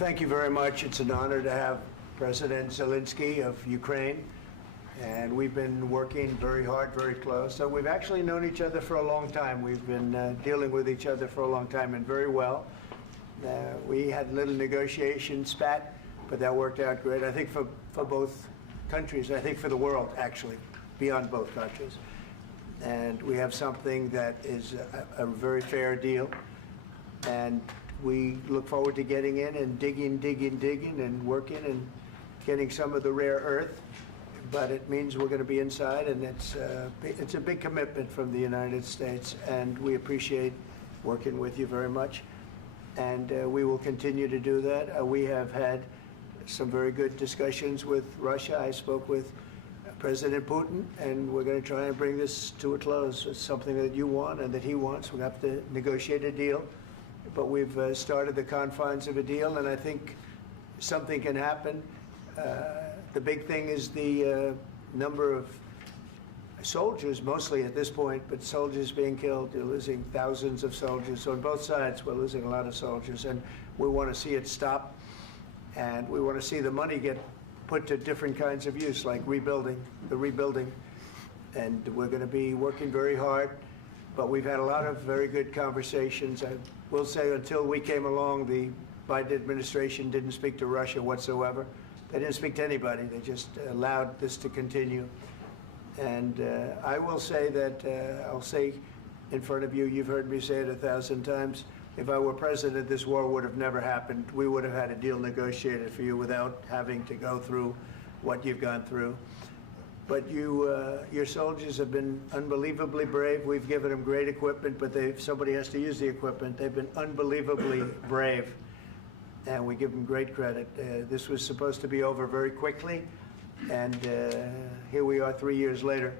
thank you very much. It's an honor to have President Zelensky of Ukraine, and we've been working very hard, very close. So we've actually known each other for a long time. We've been dealing with each other for a long time, and very well. We had a little negotiation spat, but that worked out great. I think for both countries, I think for the world, actually, beyond both countries. And we have something that is a very fair deal. And we look forward to getting in and digging and working and getting some of the rare earth. But it means we're going to be inside, and it's a big commitment from the United States, and we appreciate working with you very much. And we will continue to do that. We have had some very good discussions with Russia. I spoke with President Putin, and we're going to try and bring this to a close. It's something that you want and that he wants. We have to negotiate a deal. But we've started the confines of a deal, and I think something can happen. The big thing is the number of soldiers, mostly at this point, but soldiers being killed. You're losing thousands of soldiers. So on both sides, we're losing a lot of soldiers, and we want to see it stop. And we want to see the money get put to different kinds of use, like rebuilding. And we're going to be working very hard. But we've had a lot of very good conversations. I will say until we came along, the Biden administration didn't speak to Russia whatsoever. They didn't speak to anybody. They just allowed this to continue. And I will say that, I'll say in front of you, you've heard me say it 1,000 times, if I were president, this war would have never happened. We would have had a deal negotiated for you without having to go through what you've gone through. But your soldiers have been unbelievably brave. We've given them great equipment, but somebody has to use the equipment. They've been unbelievably brave, and we give them great credit. This was supposed to be over very quickly, and here we are 3 years later.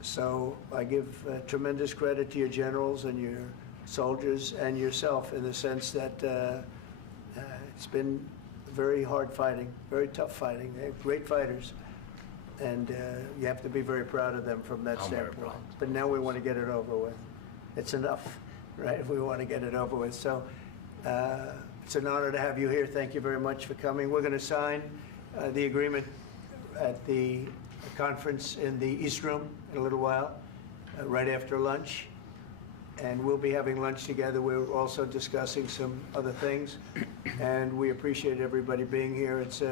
So I give tremendous credit to your generals and your soldiers and yourself in the sense that it's been very hard fighting, very tough fighting. They're great fighters. And you have to be very proud of them from that standpoint. But now we want to get it over with. It's enough, right? We want to get it over with. So it's an honor to have you here. Thank you very much for coming. We're going to sign the agreement at the conference in the East Room in a little while, right after lunch. And we'll be having lunch together. We're also discussing some other things. And we appreciate everybody being here. It's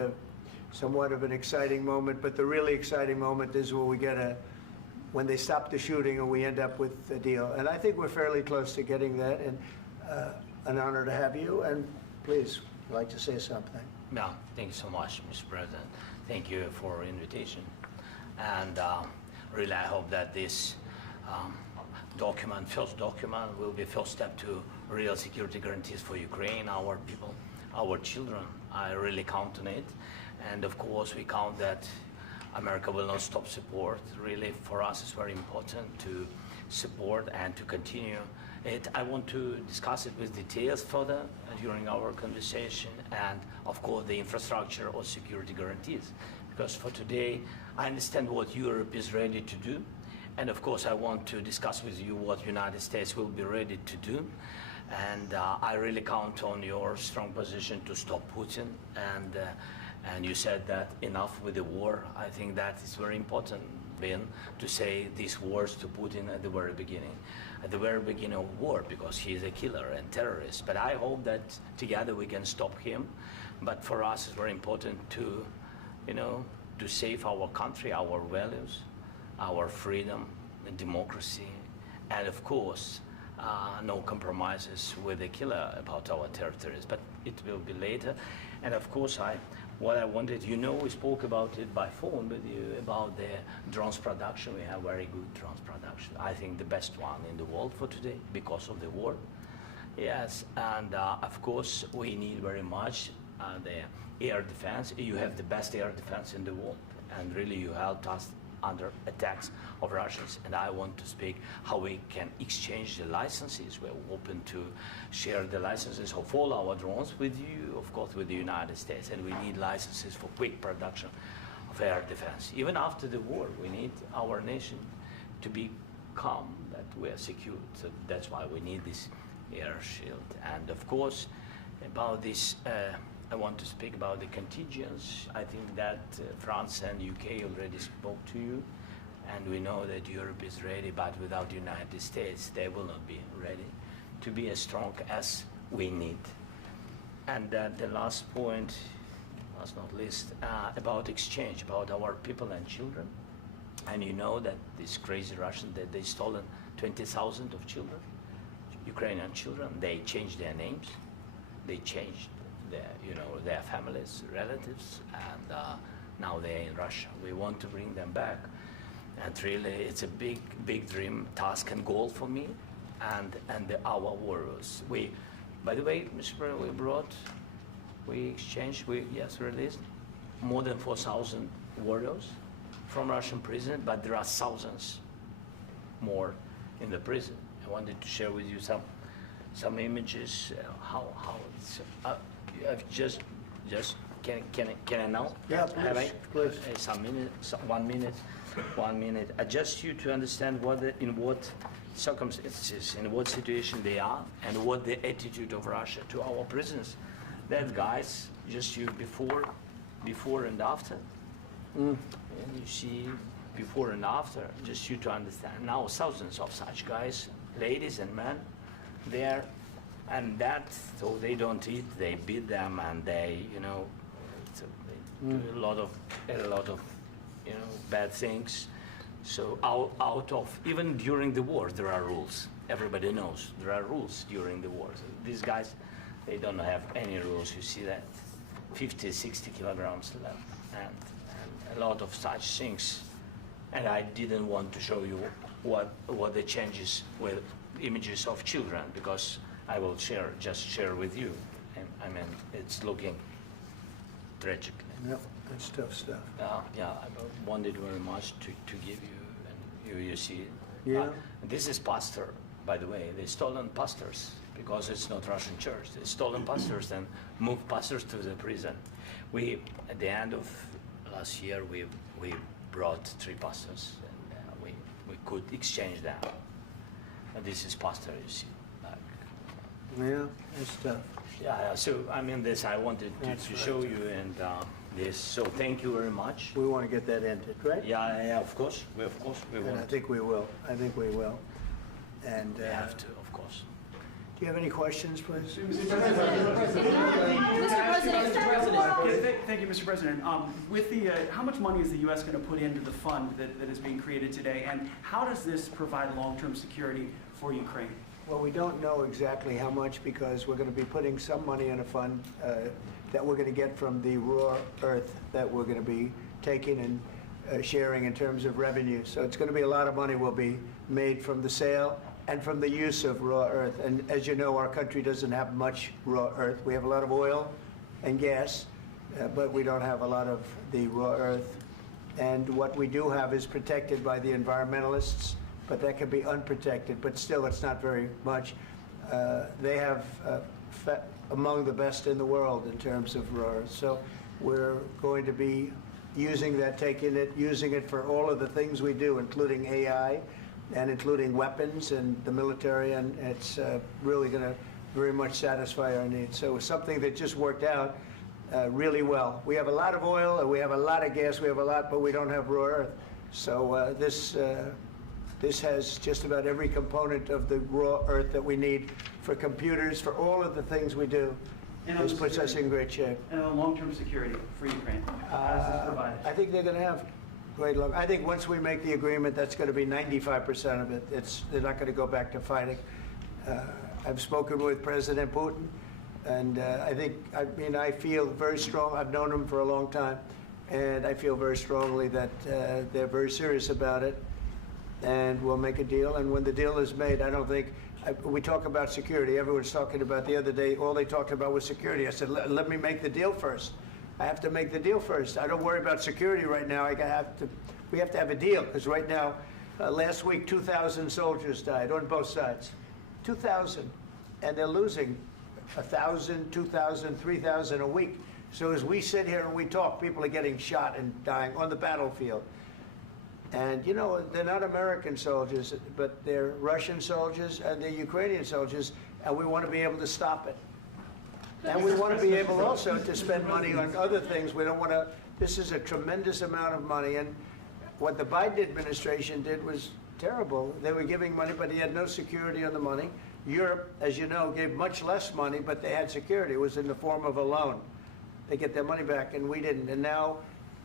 somewhat of an exciting moment, but the really exciting moment is when we when they stop the shooting and we end up with a deal. And I think we're fairly close to getting that, and an honor to have you. And please, I'd like to say something. No, thank you so much, Mr. President. Thank you for the invitation. And really, I hope that this first document, will be first step to real security guarantees for Ukraine, our people, our children. I really count on it. And of course, we count that America will not stop support. Really, for us, it's very important to support and to continue it. I want to discuss it with details further during our conversation, and of course, the infrastructure or security guarantees. Because for today, I understand what Europe is ready to do. And of course, I want to discuss with you what the United States will be ready to do. And I really count on your strong position to stop Putin. And you said that enough with the war. I think that is very important, Ben, to say these words to Putin at the very beginning of war, because he is a killer and terrorist. But I hope that together we can stop him. But for us, it's very important to, to save our country, our values, our freedom and democracy, and of course, no compromises with the killer about our territories, but it will be later. And of course, what I wanted, we spoke about it by phone with you about the drones production. We have very good drones production. I think the best one in the world for today because of the war. Yes, and of course, we need very much the air defense. You have the best air defense in the world, and really you helped us under attacks of Russians, and I want to speak how we can exchange the licenses. We're open to share the licenses of all our drones with you, of course, with the United States, and we need licenses for quick production of air defense. Even after the war, we need our nation to be calm, that we are secure. So that's why we need this air shield. And of course, about this I want to speak about the contingents. I think that France and UK already spoke to you, and we know that Europe is ready, but without the United States, they will not be ready to be as strong as we need. And the last point, last not least, about exchange, about our people and children. And you know that these crazy Russians, that they stolen 20,000 of children, Ukrainian children. They changed their names, they changed their families, relatives, and now they're in Russia. We want to bring them back, and really, it's a big dream, task, and goal for me, and our warriors. By the way, Mr. President, we released more than 4,000 warriors from Russian prison, but there are thousands more in the prison. I wanted to share with you some images. How it's just can I now? Yeah, please. Some minute, 1 minute, 1 minute. Just you to understand in what circumstances, in what situation they are, and what the attitude of Russia to our prisoners. That guys, just you before and after. And you see before and after, just you to understand. Now thousands of such guys, ladies and men, there, and so they don't eat, they beat them, and they do a lot of bad things. So out of, even during the war, there are rules. Everybody knows there are rules during the war. So these guys, they don't have any rules. You see that 50, 60 kilograms left, and a lot of such things. And I didn't want to show you what the changes with images of children, because I will just share with you. And I mean, it's looking tragic. Yep, that's tough stuff. Yeah, I wanted very much to give you, and you see it. Yeah. This is pastor, by the way. They stolen pastors, because it's not Russian church. They stolen pastors and moved pastors to the prison. At the end of last year, we brought 3 pastors, and we could exchange them. And this is pastor, you see. Yeah, that's tough. Yeah, so I mean, this I wanted to show you, and this. So thank you very much. We want to get that ended, right? Yeah, of course. We And want. I think we will. And We have to, of course. do you have any questions, please? Mr. President. Thank you, Mr. President. With the, how much money is the U.S. going to put into the fund that is being created today, and how does this provide long-term security for Ukraine? Well, we don't know exactly how much, because we're going to be putting some money in a fund that we're going to get from the raw earth that we're going to be taking and sharing in terms of revenue. So it's going to be a lot of money will be made from the sale and from the use of raw earth. And as you know, our country doesn't have much raw earth. We have a lot of oil and gas, but we don't have a lot of the raw earth. And what we do have is protected by the environmentalists, but that can be unprotected, but still it's not very much. They have among the best in the world in terms of raw earth. So we're going to be using that, using it for all of the things we do, including AI and including weapons and the military, and it's really going to very much satisfy our needs. So it's something that just worked out really well. We have a lot of oil, and we have a lot of gas, we have a lot, but we don't have raw earth. So this has just about every component of the raw earth that we need for computers, for all of the things we do. This puts us in great shape. And on long-term security for Ukraine, how does this provide it? I think they're going to have great luck. I think once we make the agreement, that's going to be 95% of it. They're not going to go back to fighting. I've spoken with President Putin, and I feel very strong. I've known him for a long time, and I feel very strongly that they're very serious about it, and we'll make a deal. And when the deal is made, I don't think, we talk about security. Everyone's talking about the other day, all they talked about was security. I said, let me make the deal first. I have to make the deal first. I don't worry about security right now. We have to have a deal, because right now, last week, 2,000 soldiers died on both sides. 2,000. And they're losing 1,000, 2,000, 3,000 a week. So as we sit here and we talk, people are getting shot and dying on the battlefield. And, you know, they're not American soldiers, but they're Russian soldiers and they're Ukrainian soldiers, and we want to be able to stop it. And we want to be able also to spend money on other things. We don't want to, this is a tremendous amount of money. And what the Biden administration did was terrible. They were giving money, but he had no security on the money. Europe, as you know, gave much less money, but they had security. It was in the form of a loan. They get their money back, and we didn't. And now,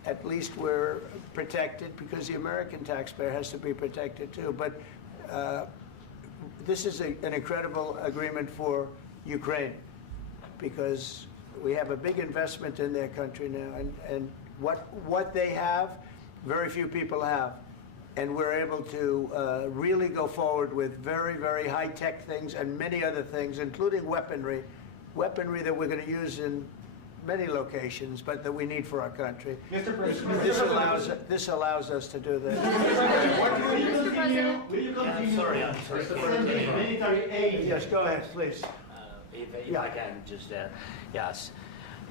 at least we're protected because the American taxpayer has to be protected too. But this is an incredible agreement for Ukraine because we have a big investment in their country now, and what they have, very few people have. And we're able to really go forward with very, very high-tech things and many other things, including weaponry that we're going to use in many locations, but that we need for our country. Mr. President, This allows us to do that. Mr. President, will you continue? I'm sorry. Sending military aid? Yes, go ahead, please. If I can just, yes.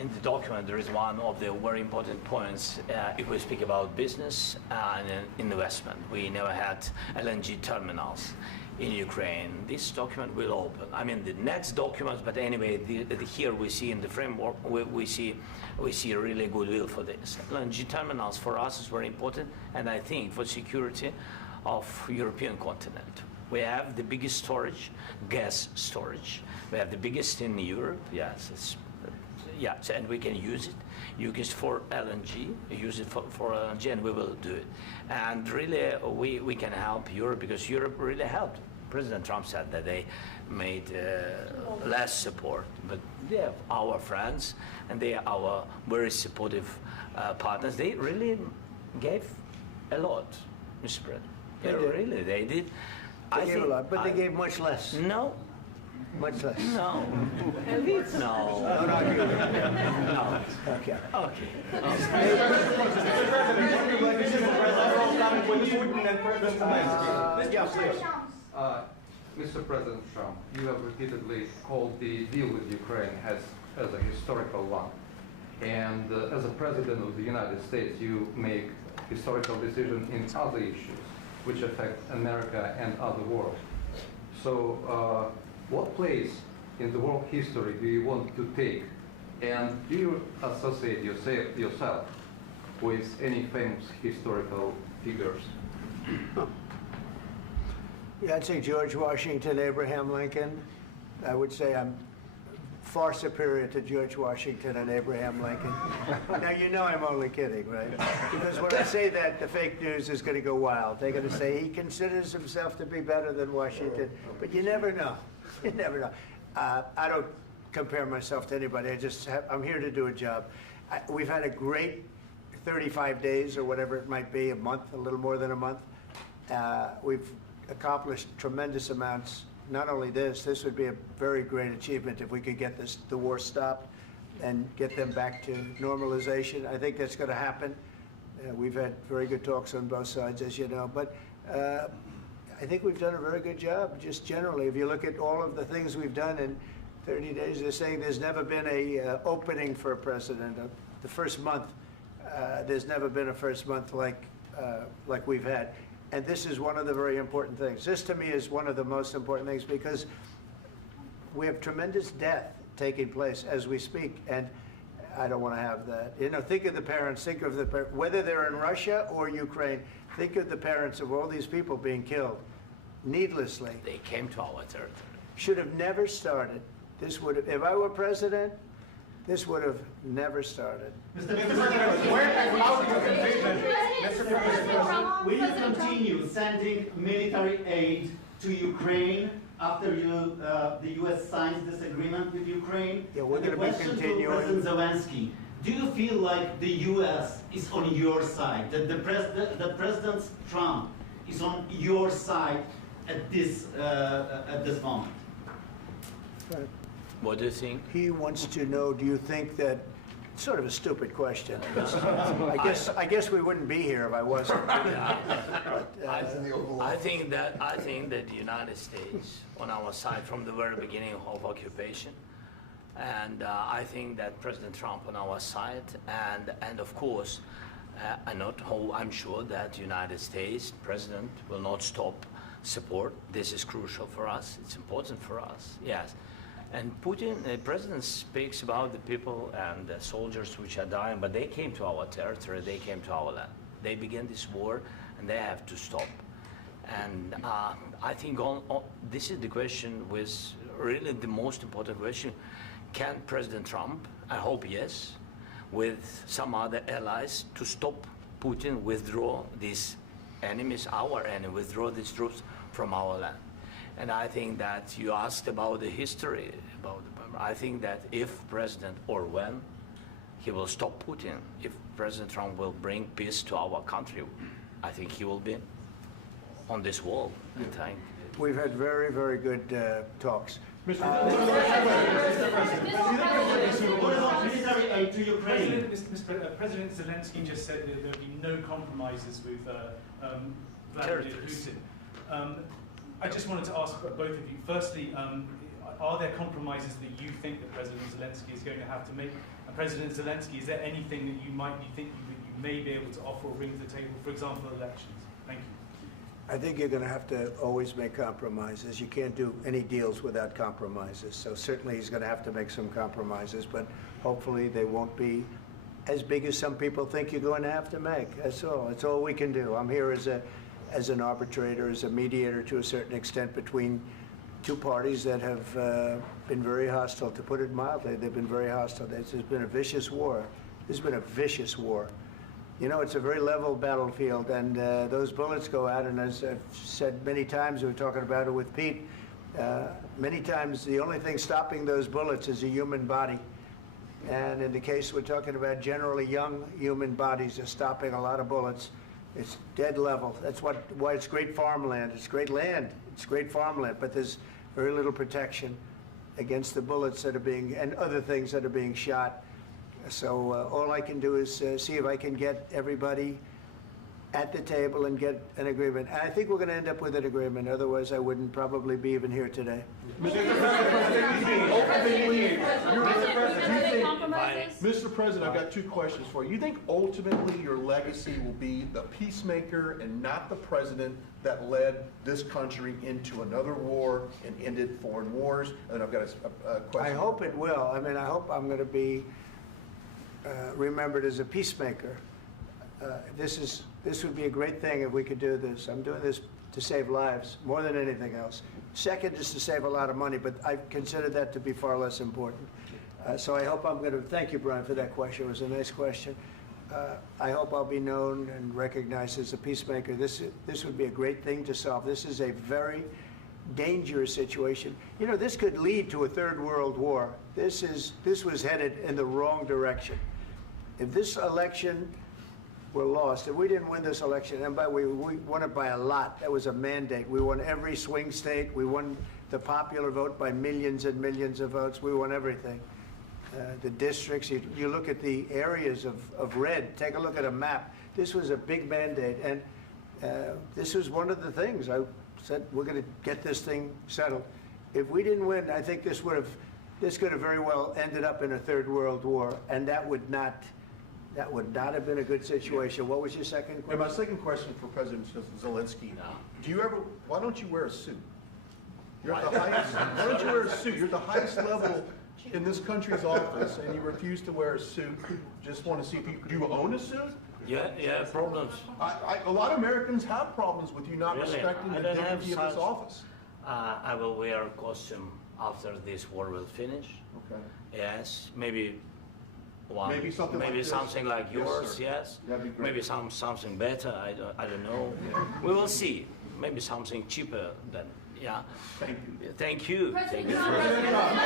In the document, there is one of the very important points. If we speak about business and investment, we never had LNG terminals in Ukraine. This document will open. I mean, the next documents, but anyway, here we see in the framework, we see really goodwill for this. LNG terminals for us is very important, and I think for security of European continent. We have the biggest storage, gas storage. We have the biggest in Europe. Yes, yes, and we can use it. Use it for LNG. Use it for LNG, and we will do it. And really, we can help Europe because Europe really helped. President Trump said that they made less support, but they are our friends and they are our very supportive partners. They really gave a lot, Mr. President. They did. They gave a lot, but they gave much less. No. Much less. No. No. No. Okay. Okay. Mr. President Trump, you have repeatedly called the deal with Ukraine as a historical one. And as a President of the United States, you make historical decisions in other issues which affect America and other world. So what place in the world history do you want to take? And do you associate yourself with any famous historical figures? Yeah, I'd say George Washington, Abraham Lincoln. I would say I'm far superior to George Washington and Abraham Lincoln. Now, you know I'm only kidding, right? Because when I say that, the fake news is going to go wild. They're going to say he considers himself to be better than Washington. But you never know. You never know. I don't compare myself to anybody. I'm here to do a job. We've had a great 35 days or whatever it might be, a month, a little more than a month. We've accomplished tremendous amounts. Not only this would be a very great achievement if we could get the war stopped and get them back to normalization. I think that's going to happen. We've had very good talks on both sides, as you know. But I think we've done a very good job, just generally. If you look at all of the things we've done in 30 days, they're saying there's never been a opening for a president. The first month, there's never been a first month like we've had. And this is one of the very important things. This, to me, is one of the most important things because we have tremendous death taking place as we speak, and I don't want to have that. You know, think of the parents, whether they're in Russia or Ukraine, think of the parents of all these people being killed needlessly. They came to our territory. Should have never started. This would have, if I were president, this would have never started. Mr. President, where has out your invasion? Mr. President, will you continue sending military aid to Ukraine after the U.S. signs this agreement with Ukraine? Yeah, we're And the going to be question continuing. to President Zelensky, do you feel like the U.S. is on your side, that that President Trump is on your side at this moment? Right. What do you think? He wants to know, do you think that, sort of a stupid question. I guess we wouldn't be here if I wasn't. I think that the United States on our side from the very beginning of occupation, and I think that President Trump on our side, and of course, I'm sure that United States President will not stop support. This is crucial for us. It's important for us. Yes. And Putin, the president speaks about the people and the soldiers which are dying, but they came to our territory, they came to our land. They began this war, and they have to stop. And I think this is the question, with really the most important question. Can President Trump, I hope yes, with some other allies, to stop Putin, withdraw these enemies, our enemy, withdraw these troops from our land? And I think that you asked about the history, I think that if President, or when, he will stop Putin, if President Trump will bring peace to our country, I think he will be on this wall. I think. We've had very, very good talks. What about military aid to Ukraine? President Zelensky just said that there will be no compromises with Vladimir Putin. I just wanted to ask both of you, firstly, are there compromises that you think that President Zelensky is going to have to make? And President Zelensky, is there anything that you think you may be able to offer or bring to the table, for example, elections? Thank you. I think you're going to have to always make compromises. You can't do any deals without compromises. So certainly he's going to have to make some compromises, but hopefully they won't be as big as some people think you're going to have to make. That's all. That's all we can do. I'm here as an arbitrator, as a mediator to a certain extent between two parties that have been very hostile. To put it mildly, they've been very hostile. This has been a vicious war. This has been a vicious war. You know, it's a very level battlefield, and those bullets go out, and as I've said many times, we were talking about it with Pete, many times the only thing stopping those bullets is a human body. And in the case we're talking about, generally young human bodies are stopping a lot of bullets. It's dead level. That's why it's great farmland. It's great land. It's great farmland, but there's very little protection against the bullets that are being, and other things that are being shot. So all I can do is see if I can get everybody at the table and get an agreement. And I think we're going to end up with an agreement. Otherwise, I wouldn't probably be even here today. Mr. President, I've got two questions for you. You think ultimately your legacy will be the peacemaker and not the president that led this country into another war and ended foreign wars? And I've got a question. I hope it will. I mean, I hope I'm going to be remembered as a peacemaker. This would be a great thing if we could do this. I'm doing this to save lives more than anything else. Second is to save a lot of money, but I consider that to be far less important. So I hope I'm going to, thank you, Brian, for that question. It was a nice question. I hope I'll be known and recognized as a peacemaker. This would be a great thing to solve. This is a very dangerous situation. You know, this could lead to a third world war. This was headed in the wrong direction. If this election were lost, if we didn't win this election, and we won it by a lot, that was a mandate. We won every swing state. We won the popular vote by millions and millions of votes. We won everything. The districts, you look at the areas of red, take a look at a map. This was a big mandate, and this was one of the things. I said, we're going to get this thing settled. If we didn't win, I think this could have very well ended up in a third world war, and that would not have been a good situation. What was your second question? And my second question for President Zelensky, why don't you wear a suit? You're at the highest, why don't you wear a suit? You're at the highest level in this country's office, and you refuse to wear a suit. Just want to see if do you own a suit? Yeah, problems. A lot of Americans have problems with you not Really? respecting the dignity of this office. I will wear a costume after this war will finish. Okay. Yes, maybe one. Maybe something like this? Something like Yes, yours. sir. Yes. That'd be great. Maybe something better. I don't know. We will see. Maybe something cheaper than. Yeah. Thank you. Thank you. President Thank you. Trump.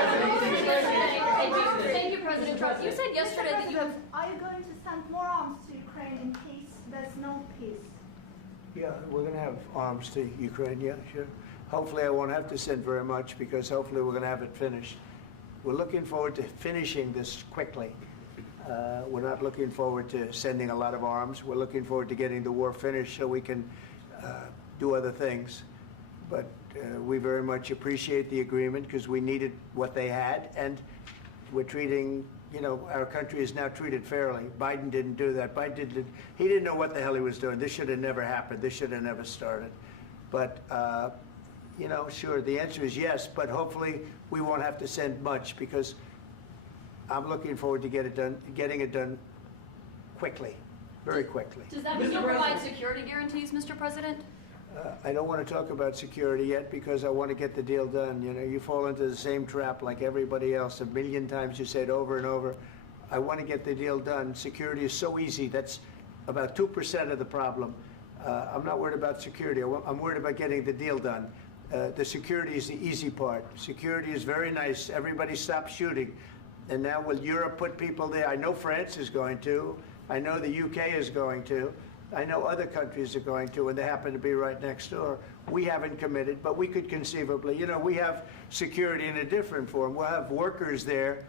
Thank you, President Trump. You said yesterday that you have. Are you going to send more arms to Ukraine in case there's no peace? Yeah, we're going to have arms to Ukraine, yeah, sure. Hopefully I won't have to send very much, because hopefully we're going to have it finished. We're looking forward to finishing this quickly. We're not looking forward to sending a lot of arms. We're looking forward to getting the war finished so we can do other things. But we very much appreciate the agreement, because we needed what they had, and we're treating, you know, our country is now treated fairly. Biden didn't do that. He didn't know what the hell he was doing. This should have never happened. This should have never started. But, you know, sure, the answer is yes, but hopefully we won't have to send much because I'm looking forward to getting it done quickly, very quickly. Does that mean you'll provide security guarantees, Mr. President? I don't want to talk about security yet because I want to get the deal done. You know, you fall into the same trap like everybody else. A million times you say it over and over. I want to get the deal done. Security is so easy. That's about 2% of the problem. I'm not worried about security. I'm worried about getting the deal done. The security is the easy part. Security is very nice. Everybody stopped shooting. And now will Europe put people there? I know France is going to. I know the UK is going to. I know other countries are going to, and they happen to be right next door. We haven't committed, but we could conceivably. You know, we have security in a different form. We'll have workers there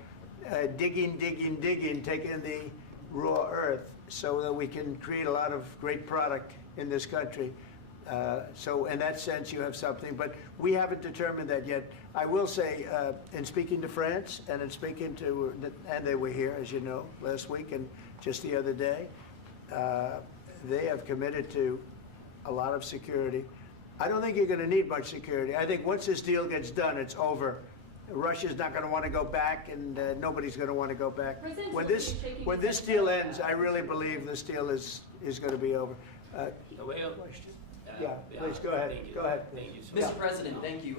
digging, taking the raw earth so that we can create a lot of great product in this country. So in that sense, you have something, but we haven't determined that yet. I will say, in speaking to France and in speaking to, and they were here, as you know, last week and just the other day, they have committed to a lot of security. I don't think you're going to need much security. I think once this deal gets done, it's over. Russia's not going to want to go back, and nobody's going to want to go back. When this deal ends, I really believe this deal is going to be over. Question? Yeah, please go ahead. Go ahead. Thank you. Mr. President, thank you.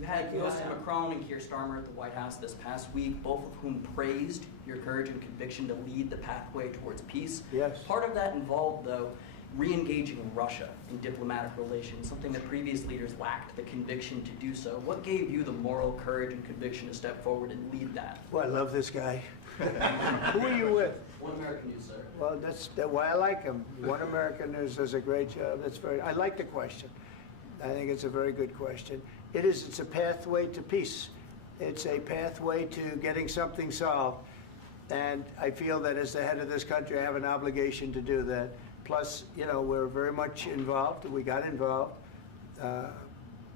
You had Joseph Macron and Keir Starmer at the White House this past week, both of whom praised your courage and conviction to lead the pathway towards peace. Yes. Part of that involved, though, re-engaging Russia in diplomatic relations, something that previous leaders lacked the conviction to do so. What gave you the moral courage and conviction to step forward and lead that? Well, I love this guy. Who are you with? One American News, sir. Well, that's why I like him. One American News does a great job. I like the question. I think it's a very good question. It's a pathway to peace. It's a pathway to getting something solved. And I feel that as the head of this country, I have an obligation to do that. Plus, you know, we're very much involved. We got involved.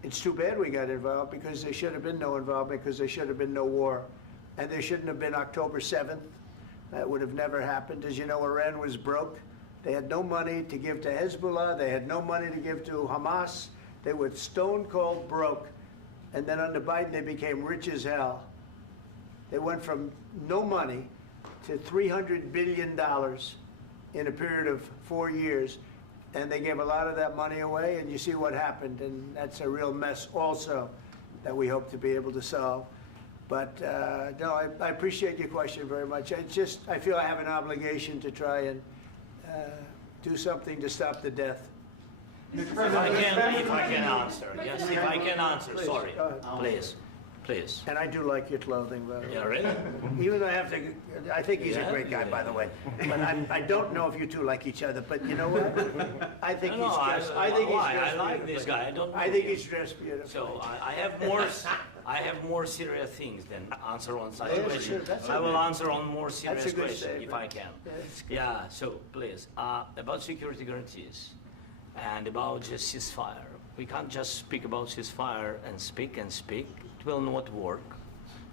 It's too bad we got involved because there should have been no involvement because there should have been no war. And there shouldn't have been October 7th. That would have never happened. As you know, Iran was broke. They had no money to give to Hezbollah. They had no money to give to Hamas. They were stone cold broke. And then under Biden, they became rich as hell. They went from no money to $300 billion in a period of 4 years. And they gave a lot of that money away, and you see what happened. And that's a real mess also that we hope to be able to solve. But no, I appreciate your question very much. I feel I have an obligation to try and do something to stop the death. If I can answer, yes, if I can answer, Please, sorry, go ahead. please. And I do like your clothing, by the way. Yeah, really? Even though I think he's a Yeah? great guy, Yeah. by the way. But I don't know if you two like each other. But you know what? I think No, he's no, dressed. I think he's why? dressed I like beautifully. this guy. I don't know I think him. he's dressed beautifully. So I have more serious things than answer on such Yeah, questions. sure, that's I will okay. answer on more serious good questions if statement. I can. That's good. Yeah. So please, about security guarantees and about just ceasefire. We can't just speak about ceasefire and speak. It will not work.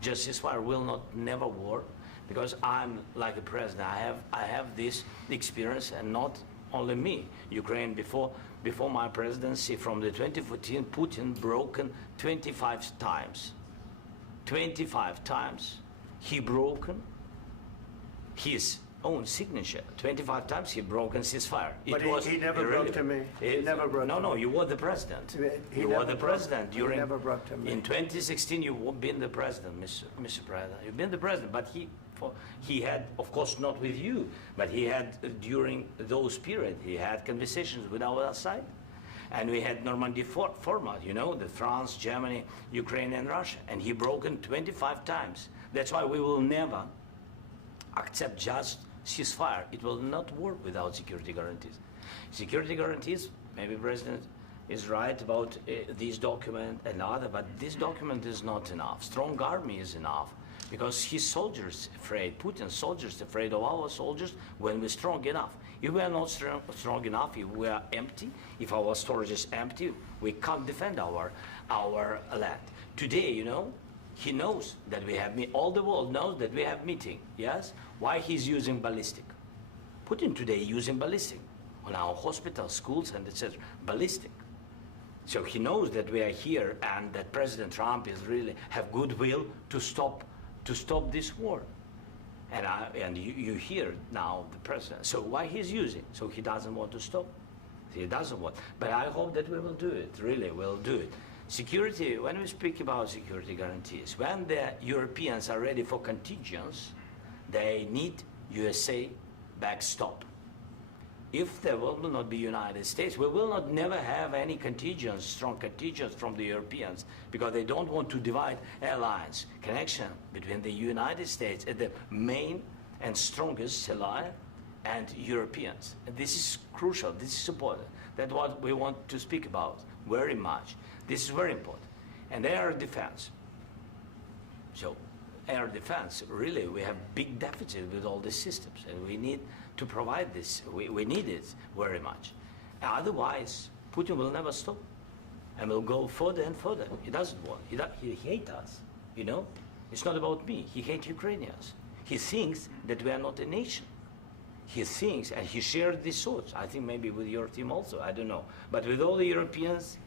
Just ceasefire will not never work because I'm like the president. I have this experience, and not only me. Ukraine before my presidency, from the 2014, Putin broken 25 times. 25 times he broken his own signature. 25 times he broken ceasefire. But he never broke to me. He never broke to me. No, you were the president. He You never were the broke- president he during. never broke to me. In 2016, you've been the president, Mr. President. You've been the president, but he had, of course, not with you, but he had during those periods. He had conversations with our side, and we had Normandy format. You know, the France, Germany, Ukraine, and Russia, and he broken 25 times. That's why we will never accept just ceasefire. It will not work without security guarantees. Security guarantees, maybe President is right about this document and other, but this document is not enough. Strong army is enough because his soldiers afraid, Putin's soldiers afraid of our soldiers when we're strong enough. If we are not strong enough, if we are empty, if our storage is empty, we can't defend our land. Today, you know, he knows that we have all the world knows that we have meeting. Yes, why he's using ballistic? Putin today using ballistic on our hospitals, schools, and etc. Ballistic. So he knows that we are here and that President Trump is really have goodwill to stop this war. And you hear now the president. So why he's using? So he doesn't want to stop. He doesn't want. But I hope that we will do it. Really, we'll do it. Security. When we speak about security guarantees, when the Europeans are ready for contingents, they need USA backstop. If there will not be United States, we will not never have any contingents, strong contingents from the Europeans, because they don't want to divide alliance, connection between the United States as the main and strongest ally and Europeans. And this is crucial, this is important. That's what we want to speak about very much. This is very important. And air defense. So air defense, really, we have big deficit with all these systems, and we need to provide this. We need it very much. Otherwise, Putin will never stop and will go further and further. He doesn't want. He hates us, you know? It's not about me. He hates Ukrainians. He thinks that we are not a nation. He thinks, and he shared these thoughts, I think maybe with your team also, I don't know. But with all the Europeans,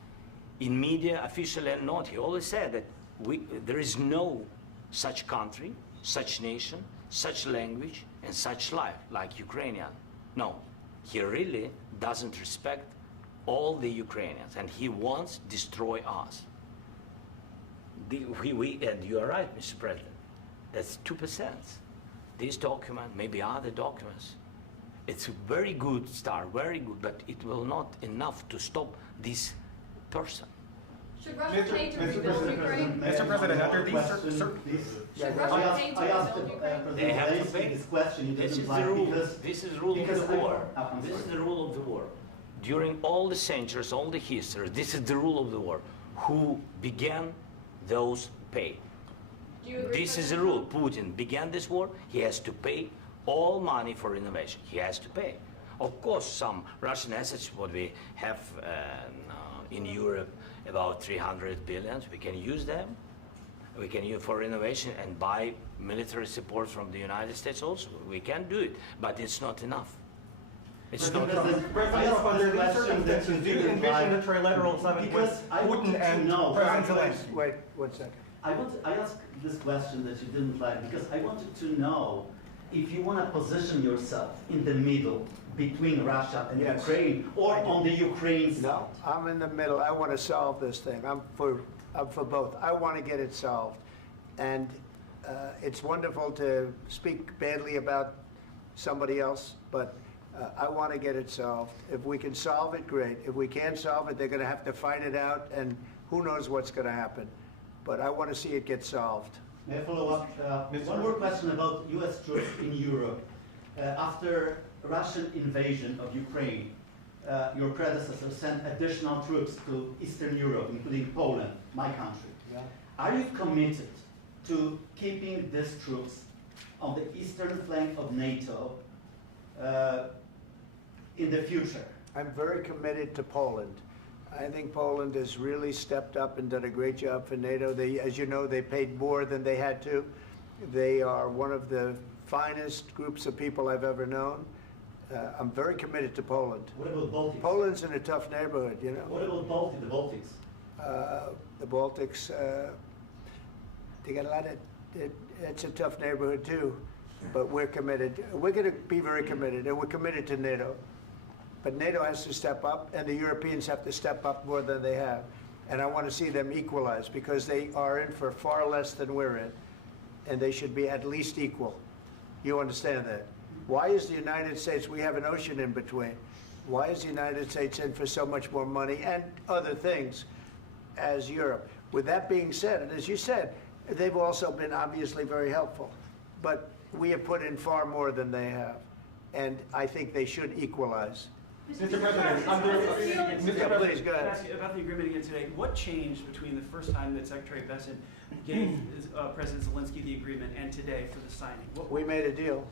in media, officially and not, he always said that there is no such country, such nation, such language, and such life like Ukrainian. No, he really doesn't respect all the Ukrainians, and he wants to destroy us. And you are right, Mr. President, that's 2%. This document, maybe other documents, it's a very good start, very good, but it will not enough to stop this person. Should Russia pay to rebuild Ukraine? Mr. President, under these Should Russia pay to I asked rebuild Ukraine? They have to Zelensky pay. this question. You This didn't is the like rule. because This is the rule of because the war. I'm This is sorry. the rule of the war. During all the centuries, all the history, this is the rule of the war. Who began, those pay. Do you agree, This is the President rule. Putin began this war. He has to pay all money for innovation. He has to pay. Of course, some Russian assets, what we have in Europe, about 300 billion, we can use them. We can use for innovation and buy military support from the United States also. We can do it, but it's not enough. It's not enough. President, under these circumstances, do you envision a trilateral summit with Because I want Putin and to know. President Zelensky? Wait 1 second. I asked this question that you didn't like because I wanted to know if you want to position yourself in the middle between Russia and Yes. Ukraine or on the Ukraine side. No, I'm in the middle. I want to solve this thing. I'm for both. I want to get it solved. And it's wonderful to speak badly about somebody else, but I want to get it solved. If we can solve it, great. If we can't solve it, they're going to have to fight it out, and who knows what's going to happen. But I want to see it get solved. May I follow up? One more question about U.S. troops in Europe. After Russian invasion of Ukraine, your predecessor sent additional troops to Eastern Europe, including Poland, my country. Yeah. Are you committed to keeping these troops on the eastern flank of NATO in the future? I'm very committed to Poland. I think Poland has really stepped up and done a great job for NATO. They, as you know, they paid more than they had to. They are one of the finest groups of people I've ever known. I'm very committed to Poland. What about Baltics? Poland's in a tough neighborhood, you know. What about the Baltics? The Baltics, they got a lot of, it's a tough neighborhood too, but we're committed. We're going to be very committed, and we're committed to NATO. But NATO has to step up, and the Europeans have to step up more than they have. And I want to see them equalize, because they are in for far less than we're in, and they should be at least equal. You understand that? Why is the United States, we have an ocean in between, why is the United States in for so much more money and other things as Europe? With that being said, and as you said, they've also been obviously very helpful, but we have put in far more than they have, and I think they should equalize. Mr. President, Yeah, please, go Can I ahead. ask you about the agreement again today? What changed between the first time that Secretary Bessent gave President Zelensky the agreement and today for the signing? We made a deal.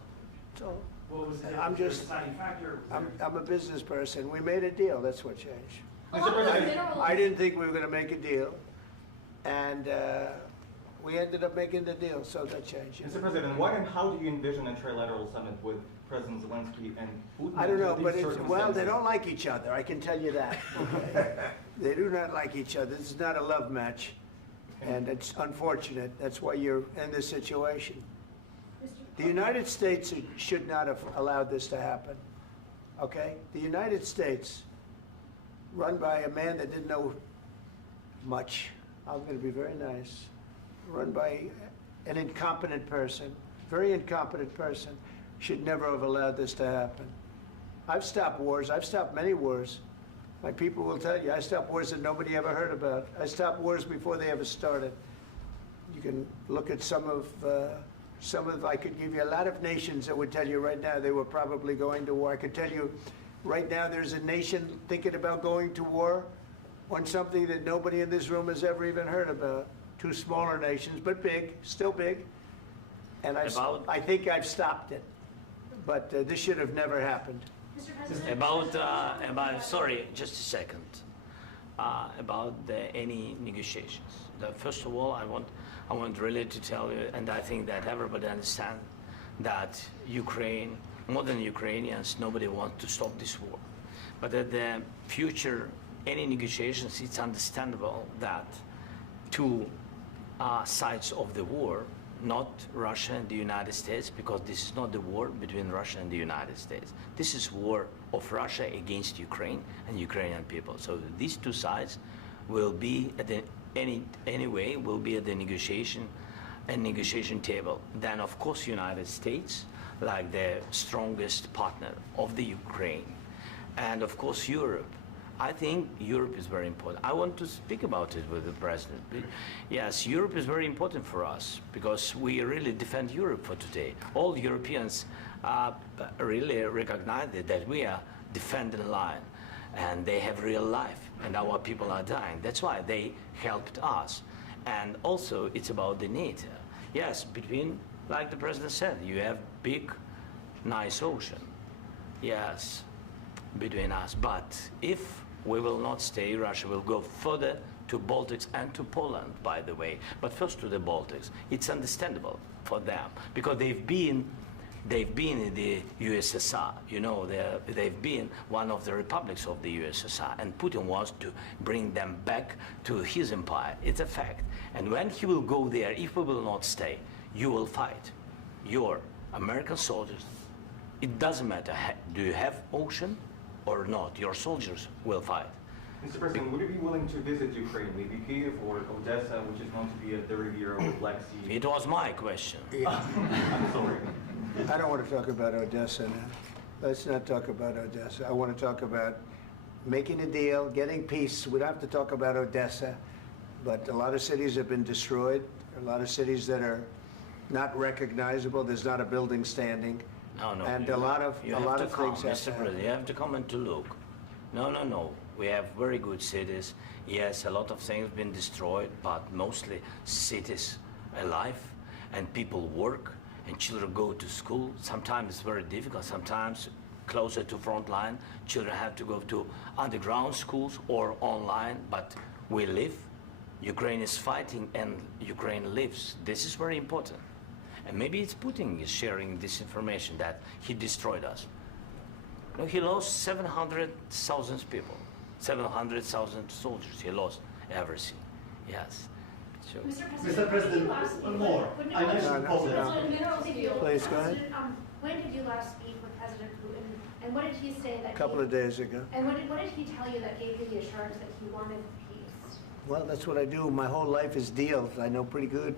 So What was the I'm just- deciding factor? I'm a business person. We made a deal. That's what changed. Mr. President, I didn't think we were going to make a deal, and we ended up making the deal, so that changed. Mr. President, what and how do you envision a trilateral summit with President Zelensky and Putin? I don't know, under but these it's, well, they circumstances? don't like each other, I can tell you that. Okay? They do not like each other. This is not a love match, and it's unfortunate. That's why you're in this situation. The United States should not have allowed this to happen, okay? The United States, run by a man that didn't know much, I'm going to be very nice, run by an incompetent person, very incompetent person, should never have allowed this to happen. I've stopped wars. I've stopped many wars. My people will tell you, I stopped wars that nobody ever heard about. I stopped wars before they ever started. You can look at some of, I could give you a lot of nations that would tell you right now they were probably going to war. I could tell you right now there's a nation thinking about going to war on something that nobody in this room has ever even heard about. Two smaller nations, but big, still big. And I think I've stopped it. But this should have never happened. Mr. President, Sorry, just a second. About any negotiations. First of all, I want really to tell you, and I think that everybody understands that Ukraine, more than Ukrainians, nobody wants to stop this war. But at the future, any negotiations, it's understandable that two sides of the war, not Russia and the United States, because this is not the war between Russia and the United States. This is war of Russia against Ukraine and Ukrainian people. So these two sides will be at the anyway will be at the negotiation table. Then of course United States, like the strongest partner of the Ukraine, and of course Europe. I think Europe is very important. I want to speak about it with the president. Yes, Europe is very important for us because we really defend Europe for today. All Europeans really recognize that we are defending the line, and they have real life, and our people are dying. That's why they helped us. And also, it's about the NATO. Yes, between, like the president said, you have big, nice ocean. Yes, between us. But if we will not stay, Russia will go further to Baltics and to Poland, by the way. But first to the Baltics. It's understandable for them because they've been in the USSR. You know, they've been one of the republics of the USSR, and Putin wants to bring them back to his empire. It's a fact. And when he will go there, if we will not stay, you will fight. Your American soldiers, it doesn't matter, do you have ocean or not, your soldiers will fight. Mr. President, would you be willing to visit Ukraine, maybe Kyiv or Odessa, which is known to be at the river of the Black Sea? It was my question. Yeah. I'm sorry. I don't want to talk about Odessa now. Let's not talk about Odessa. I want to talk about making a deal, getting peace. We don't have to talk about Odessa, but a lot of cities have been destroyed. A lot of cities that are not recognizable. There's not a building standing. No. And a lot of things have Mr. President, you have to come and to look. No. We have very good cities. Yes, a lot of things have been destroyed, but mostly cities alive, and people work, and children go to school. Sometimes it's very difficult. Sometimes closer to front line, children have to go to underground schools or online, but we live. Ukraine is fighting, and Ukraine lives. This is very important. And maybe it's Putin is sharing this information that he destroyed us. No, he lost 700,000 people, 700,000 soldiers. He lost everything. Yes. So. Mr. President, one more. I mentioned Poland. Please, go ahead. When did you last speak with President Putin, and what did he say that? A couple of days ago. And what did he tell you that gave you the assurance that he wanted peace? Well, that's what I do. My whole life is deals. I know pretty good.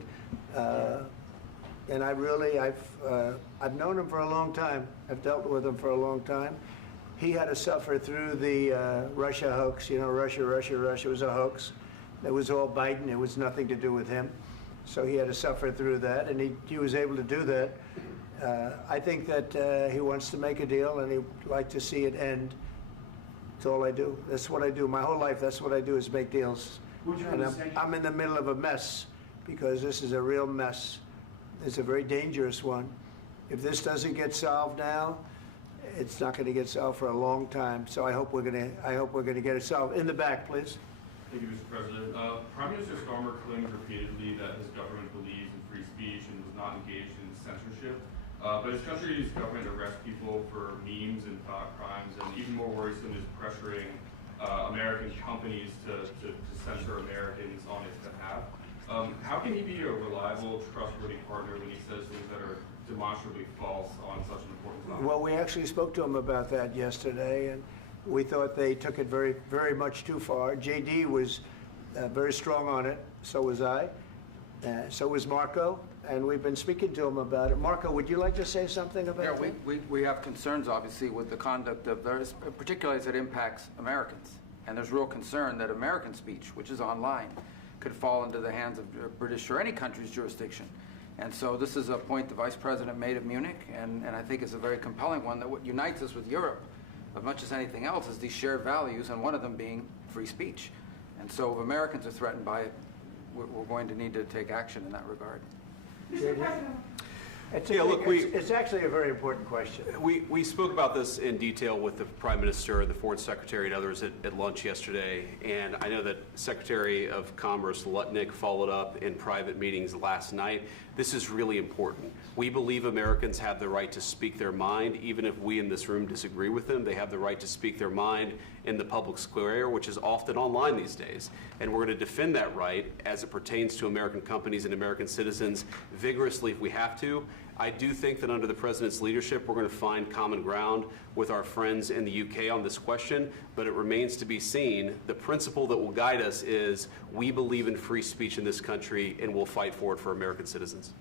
And I've known him for a long time. I've dealt with him for a long time. He had to suffer through the Russia hoax. You know, Russia was a hoax. It was all Biden. It was nothing to do with him. So he had to suffer through that, and he was able to do that. I think that he wants to make a deal, and he'd like to see it end. That's all I do. That's what I do. My whole life, that's what I do, is make deals. And I'm in the middle of a mess, because this is a real mess. It's a very dangerous one. If this doesn't get solved now, it's not going to get solved for a long time. So I hope we're going to get it solved. In the back, please. Thank you, Mr. President. Prime Minister Starmer claimed repeatedly that his government believes in free speech and was not engaged in censorship. But his country's government arrests people for memes and thought crimes, and even more worrisome is pressuring American companies to censor Americans on its behalf. How can he be a reliable, trustworthy partner when he says things that are demonstrably false on such an important topic? Well, we actually spoke to him about that yesterday, and we thought they took it very, very much too far. JD was very strong on it. So was I. So was Marco. And we've been speaking to him about it. Marco, would you like to say something about that? We have concerns, obviously, with the conduct of those, particularly as it impacts Americans. And there's real concern that American speech, which is online, could fall into the hands of British or any country's jurisdiction. And so this is a point the Vice President made at Munich, and I think it's a very compelling one, that what unites us with Europe, as much as anything else, is these shared values, and one of them being free speech. And so if Americans are threatened by it, we're going to need to take action in that regard. Mr. President. It's actually a very important question. We spoke about this in detail with the Prime Minister, the Foreign Secretary, and others at lunch yesterday. And I know that Secretary of Commerce Lutnick followed up in private meetings last night. This is really important. We believe Americans have the right to speak their mind, even if we in this room disagree with them. They have the right to speak their mind in the public square, which is often online these days. And we're going to defend that right as it pertains to American companies and American citizens vigorously if we have to. I do think that under the President's leadership, we're going to find common ground with our friends in the UK on this question, but it remains to be seen. The principle that will guide us is we believe in free speech in this country, and we'll fight for it for American citizens.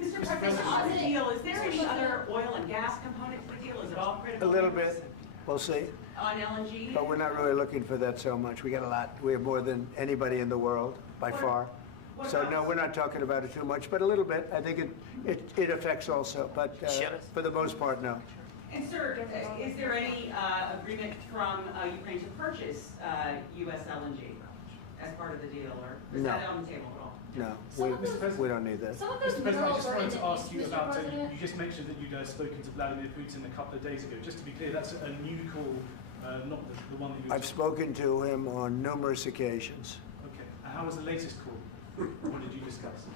Mr. President, on the deal, is there any other oil and gas component to the deal? Is it all critical? A little bit. We'll see. On LNG? But we're not really looking for that so much. We got a lot. We have more than anybody in the world, by far. So no, we're not talking about it too much, but a little bit. I think it affects also, but for the most part, no. And sir, is there any agreement from Ukraine to purchase U.S. LNG as part of the deal, or is that on the table at all? No, we don't need that. Mr. President, I just wanted to ask you about, you just mentioned that you'd spoken to Vladimir Putin a couple of days ago. Just to be clear, that's a new call, not the one that you... I've spoken to him on numerous occasions. Okay. And how was the latest call? What did you discuss?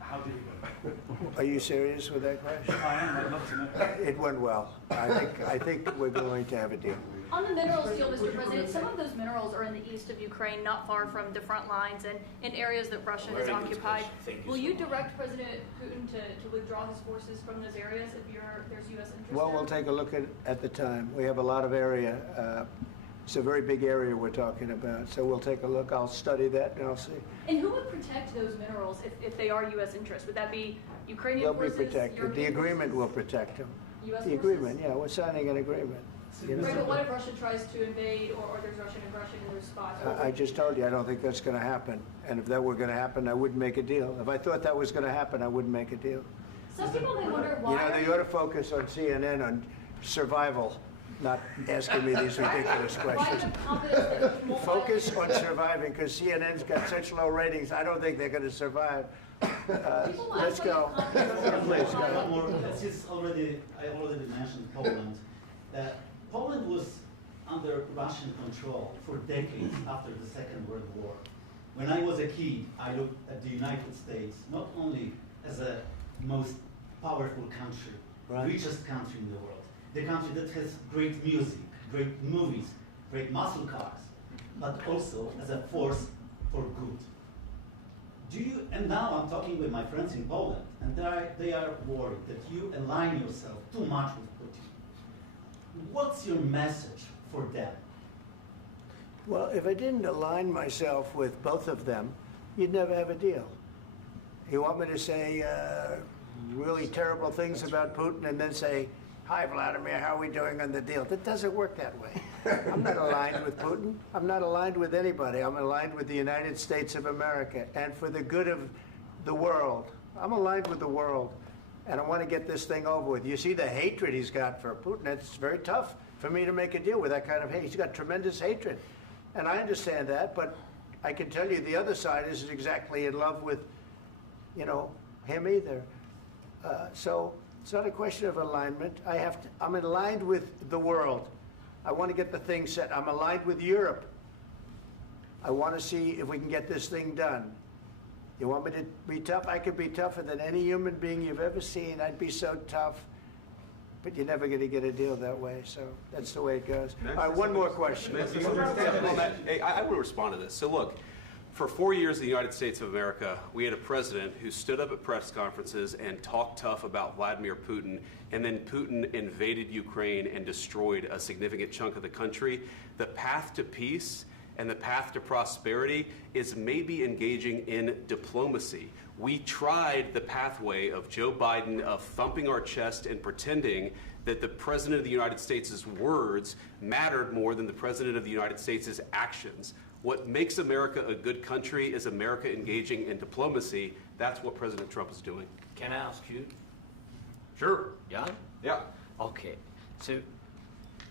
How did it go? Are you serious with that question? I am. I'd love to know. It went well. I think we're going to have a deal. On the minerals deal, Mr. President, some of those minerals are in the east of Ukraine, not far from the front lines and in areas that Russia has occupied. Will you direct President Putin to withdraw his forces from those areas if there's U.S. interest Well, there? we'll take a look at the time. We have a lot of area. It's a very big area we're talking about, so we'll take a look. I'll study that and I'll see. And who would protect those minerals if they are U.S. interests? Would that be Ukrainian They'll forces? be protected. European The agreement forces? will protect them. U.S. The forces? agreement, yeah, we're signing an agreement. You know? Right, but what if Russia tries to invade or there's Russian aggression in those spots? I just told you, I don't think that's going to happen. And if that were going to happen, I wouldn't make a deal. If I thought that was going to happen, I wouldn't make a deal. Some people may wonder why. You know, they ought to focus on CNN on survival, not asking me these ridiculous questions. Focus on surviving, because CNN's got such low ratings, I don't think they're going to survive. Let's go. Please, go ahead. I already mentioned Poland. Poland was under Russian control for decades after the Second World War. When I was a kid, I looked at the United States not only as a most powerful country, richest country in the world, the country that has great music, great movies, great muscle cars, but also as a force for good. And now I'm talking with my friends in Poland, and they are worried that you align yourself too much with Putin. What's your message for them? Well, if I didn't align myself with both of them, you'd never have a deal. You want me to say really terrible things about Putin and then say, "Hi, Vladimir, how are we doing on the deal?" That doesn't work that way. I'm not aligned with Putin. I'm not aligned with anybody. I'm aligned with the United States of America and for the good of the world. I'm aligned with the world, and I want to get this thing over with. You see the hatred he's got for Putin. It's very tough for me to make a deal with that kind of hate. He's got tremendous hatred, and I understand that, but I can tell you the other side isn't exactly in love with, him either. So it's not a question of alignment. I'm aligned with the world. I want to get the thing set. I'm aligned with Europe. I want to see if we can get this thing done. You want me to be tough? I could be tougher than any human being you've ever seen. I'd be so tough. but you're never going to get a deal that way. So that's the way it goes. All right, one more question. Hey, I will respond to this. So look, for 4 years in the United States of America, we had a president who stood up at press conferences and talked tough about Vladimir Putin, and then Putin invaded Ukraine and destroyed a significant chunk of the country. The path to peace and the path to prosperity is maybe engaging in diplomacy. We tried the pathway of Joe Biden of thumping our chest and pretending that the President of the United States' words mattered more than the President of the United States' actions. What makes America a good country is America engaging in diplomacy. That's what President Trump is doing. Can I ask you? Sure. Yeah? Yeah. Okay. So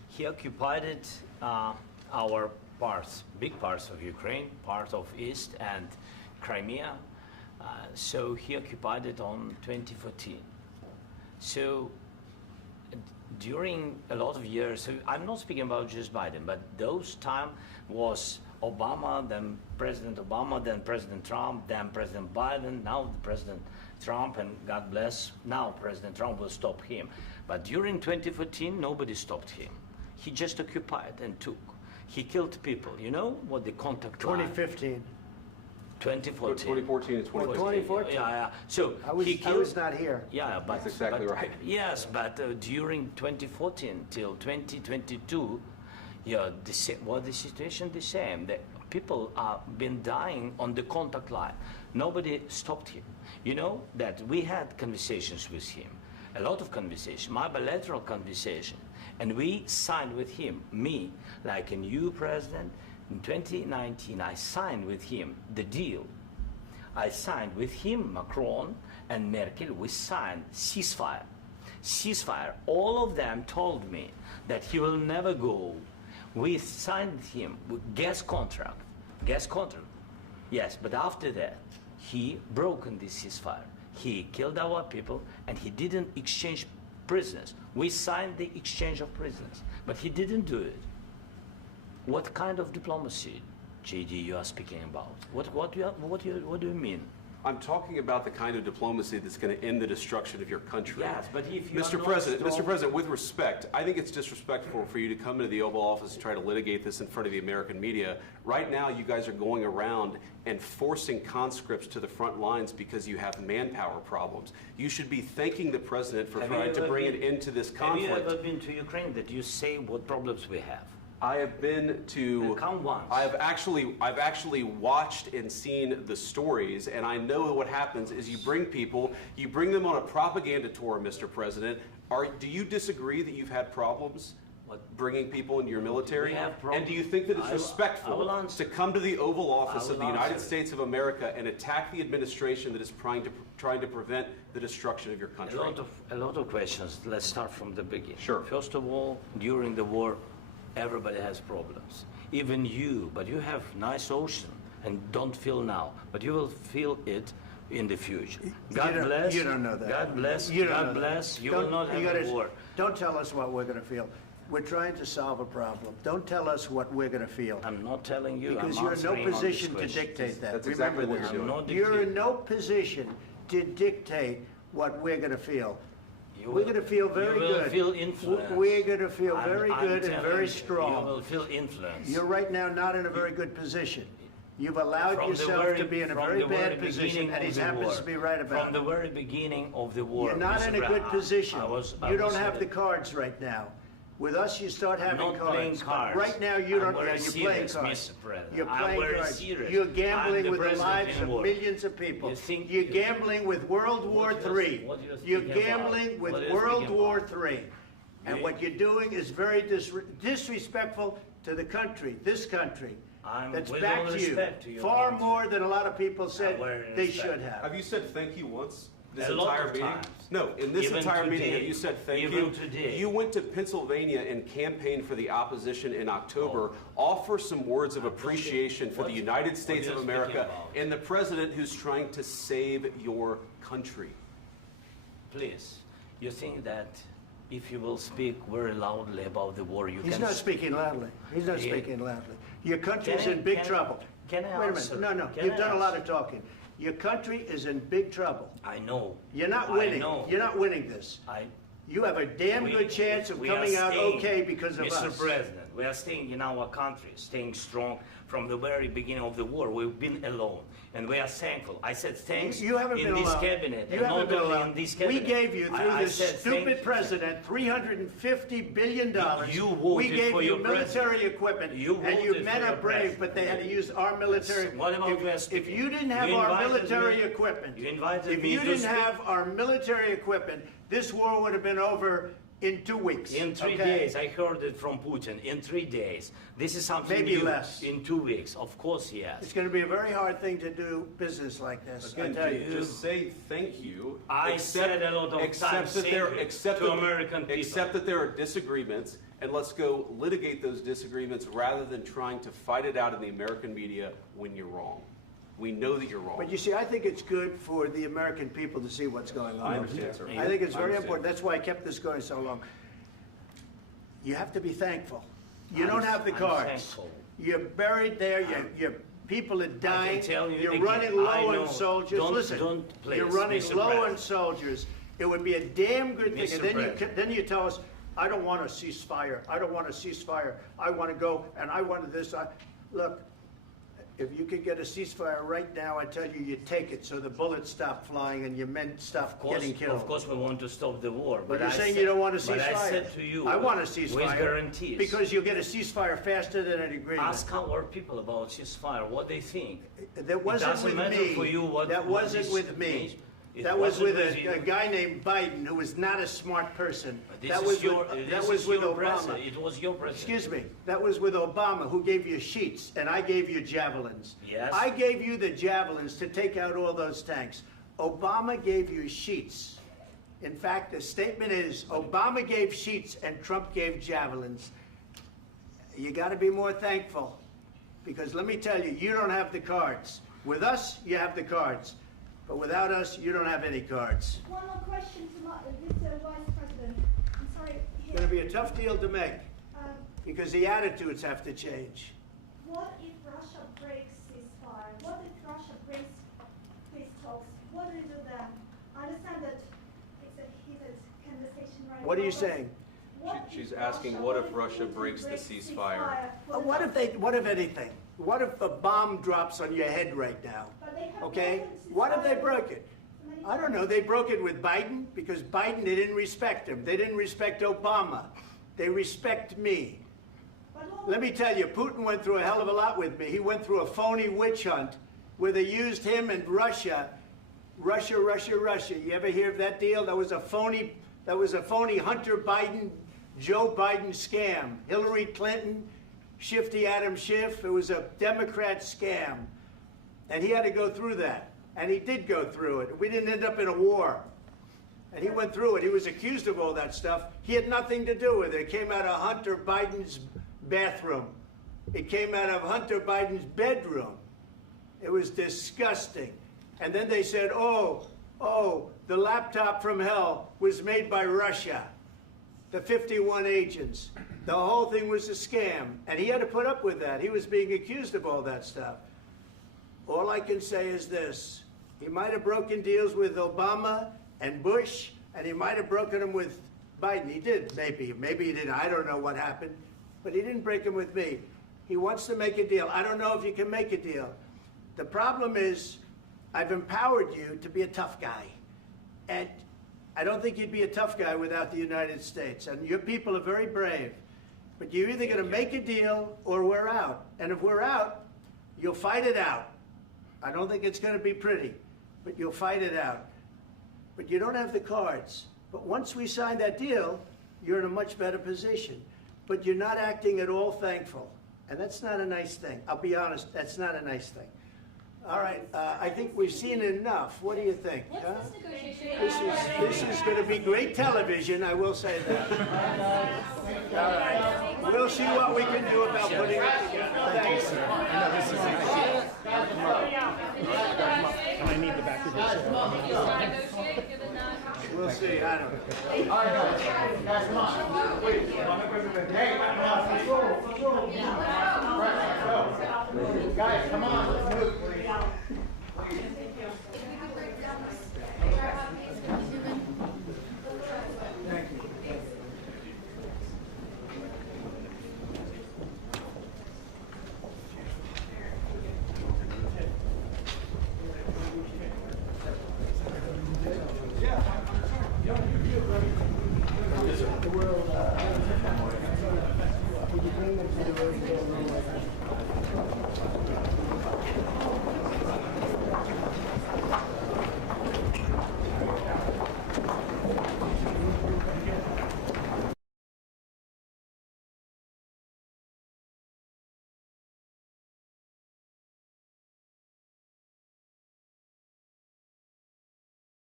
he occupied our parts, big parts of Ukraine, part of East and Crimea. So he occupied it on 2014. So during a lot of years, so I'm not speaking about just Biden, but those time was Obama, then President Obama, then President Trump, then President Biden, now President Trump, and God bless, now President Trump will stop him. But during 2014, nobody stopped him. He just occupied and took. He killed people. You know what the contact line? 2015. 2014. 2014 and 2015. 2014. Yeah. So I was not here. Yeah, but that's exactly right. Yes, but during 2014 till 2022, yeah, the situation the same. The people are been dying on the contact line. Nobody stopped him. You know that we had conversations with him, a lot of conversation, my bilateral conversation, and we signed with him, me, like a new president. In 2019, I signed with him the deal. I signed with him, Macron and Merkel, we signed ceasefire. Ceasefire. All of them told me that he will never go. We signed with him with gas contract. Gas contract. Yes, but after that, he broken this ceasefire. He killed our people and he didn't exchange prisoners. We signed the exchange of prisoners, but he didn't do it. What kind of diplomacy, JD, you are speaking about? What do you mean? I'm talking about the kind of diplomacy that's going to end the destruction of your country. Yes, but if you Mr. President, with respect, I think it's disrespectful for you to come into the Oval Office and try to litigate this in front of the American media. Right now, you guys are going around and forcing conscripts to the front lines because you have manpower problems. You should be thanking the President for trying to bring an end to this conflict. Have you ever been to Ukraine that you say what problems we have? I have been to. Come once. I've actually watched and seen the stories, and I know what happens is you bring them on a propaganda tour, Mr. President. Do you disagree that you've had problems bringing people into your military? And do you think that it's respectful to come to the Oval Office of the United States of America and attack the administration that is trying to prevent the destruction of your country? A lot of questions. Let's start from the beginning. Sure. First of all, during the war, everybody has problems, even you, but you have nice ocean and don't feel now, but you will feel it in the future. God bless. You don't know that. God bless. You don't God know bless. that. You will not have a war. Don't tell us what we're going to feel. We're trying to solve a problem. Don't tell us what we're going to feel. I'm not telling you. Because I'm you're in no answering on position this to question. dictate that. That's Remember exactly what this. you're doing. I'm not You're dictating. in no position to dictate what we're going to feel. We're going to feel very good. You will feel influence. We're going to feel very I'm good and telling very you, strong. You will feel influence. You're right now not in a very good position. You've allowed yourself to be in a very bad position, and he happens to be right about it. From the very beginning of the war. You're not in a good position. I You don't have the cards right now. With us, you start having not cards. playing cards. Right now, you don't. I'm very You're playing serious, cards. Mr. President. You're I'm playing very cards. serious. You're I'm gambling the with the president lives in of war. millions of people. You think You're gambling with World War III. What you're You're speaking gambling about? with What you're World speaking War about? III. And what you're doing is very disrespectful to the country, this country. That's with back all to you. respect to your Far country. more than a lot of people said they respect. should have. Have you said thank you once? This A lot entire of meeting? times. No, in this Even entire meeting, today. have you said thank Even you? today. You went to Pennsylvania and campaigned for the opposition in October. Offer some words of appreciation for the United States of you're America speaking about. and the president who's trying to save your country. Please, you think that if you will speak very loudly about the war, you He's can... not speaking loudly. He's not Yeah. speaking loudly. Your country's Can I- in big can I- trouble. can I Wait a answer? minute. No. Can You've I done a lot answer? of talking. Your country is in big trouble. I know. You're not I winning. know. You're not winning this. you have a damn good chance of coming out okay because of us. Mr. President, we are staying in our country, staying strong from the very beginning of the war. We've been alone, and we are thankful. I said thanks You haven't in been this alone. cabinet, You and haven't not been only alone. in this cabinet. We gave you, through I this said stupid president, $350 billion. You voted we gave for you your military equipment, You and you voted men for are your brave, president. but they had to use our military. What about West? If you didn't have You our invited military me- equipment, You invited if me you to didn't speak. have our military equipment, this war would have been over in 2 weeks. In 3 okay? days, I heard it from Putin. In 3 days, this is something Maybe new. less. In 2 weeks, of course, yes. It's going to be a very hard thing to do business like this. I Again, tell you. just say thank you. I said a lot of accept times that thank there, you accept to that- American people. Accept that there are disagreements, and let's go litigate those disagreements rather than trying to fight it out in the American media when you're wrong. We know that you're wrong. But you see, I think it's good for the American people to see what's going on. I understand, sir. I think it's I very understand. important. That's why I kept this going so long. You have to be thankful. You I'm- don't have the I'm cards. thankful. You're buried there. Your people are dying. tell you You're again, running I low know. on soldiers. Don't- Listen, don't please, you're running Mr. low on President. soldiers. It would be a damn good thing. Mr. And then President. then you tell us, I don't want a ceasefire. I don't want a ceasefire. I want to go and I want this. Look, if you could get a ceasefire right now, I tell you, you take it so the bullets stop flying and your men stop getting killed. Of course, we want to stop the war. But you're I saying said- you don't want a ceasefire. But I said to you, I want a with ceasefire. guarantees. Because you'll get a ceasefire faster than an agreement. Ask our people about ceasefire, what they think. That wasn't doesn't with matter me. for you what- That what wasn't is- with me. It That was wasn't with you. a guy named Biden, who was not a smart person. This That is was your, with, this that was is with your Obama. president. It was your president. Excuse me. That was with Obama, who gave you sheets, and I gave you javelins. Yes. I gave you the javelins to take out all those tanks. Obama gave you sheets. In fact, the statement is, Obama gave sheets and Trump gave javelins. You got to be more thankful, because let me tell you, you don't have the cards. With us, you have the cards. But without us, you don't have any cards. One more question to Mr. Vice President. I'm sorry. It's going to be a tough deal to make, Um, because the attitudes have to change. What if Russia breaks ceasefire? What if Russia breaks peace talks? What do you do then? I understand that it's a heated conversation right now. What are you but saying? what She's if asking, what if Russia breaks the ceasefire? What if anything? What if a bomb drops on your head right now? But they have Okay? broken What if they ceasefire broke it? many I don't know. They broke it with Biden because Biden, they didn't respect him. They didn't respect Obama. They respect me. Let me tell you, Putin went through a hell of a lot with me. He went through a phony witch hunt where they used him and Russia. Russia. You ever hear of that deal? That was a phony Hunter Biden, Joe Biden scam. Hillary Clinton, Shifty Adam Schiff. It was a Democrat scam. And he had to go through that. And he did go through it. We didn't end up in a war. And he went through it. He was accused of all that stuff. He had nothing to do with it. It came out of Hunter Biden's bathroom. It came out of Hunter Biden's bedroom. It was disgusting. And then they said, oh, the laptop from hell was made by Russia. The 51 agents. The whole thing was a scam. And he had to put up with that. He was being accused of all that stuff. All I can say is this. He might have broken deals with Obama and Bush, and he might have broken them with Biden. He did, maybe. Maybe he didn't. I don't know what happened. But he didn't break them with me. He wants to make a deal. I don't know if you can make a deal. The problem is, I've empowered you to be a tough guy. And I don't think you'd be a tough guy without the United States. And your people are very brave. But you're either going to make a deal or we're out. And if we're out, you'll fight it out. I don't think it's going to be pretty, but you'll fight it out. But you don't have the cards. But once we sign that deal, you're in a much better position. But you're not acting at all thankful. And that's not a nice thing. I'll be honest, that's not a nice thing. All right, I think we've seen enough. What do you think? Huh? This is going to be great television, I will say that. All right. We'll see what we can do about putting it together. Thank you, sir. I know this is I need the back of your We'll see. I don't know. All right, guys, come on. Wait. Hey, let's go. Guys, come on. Let's move, please.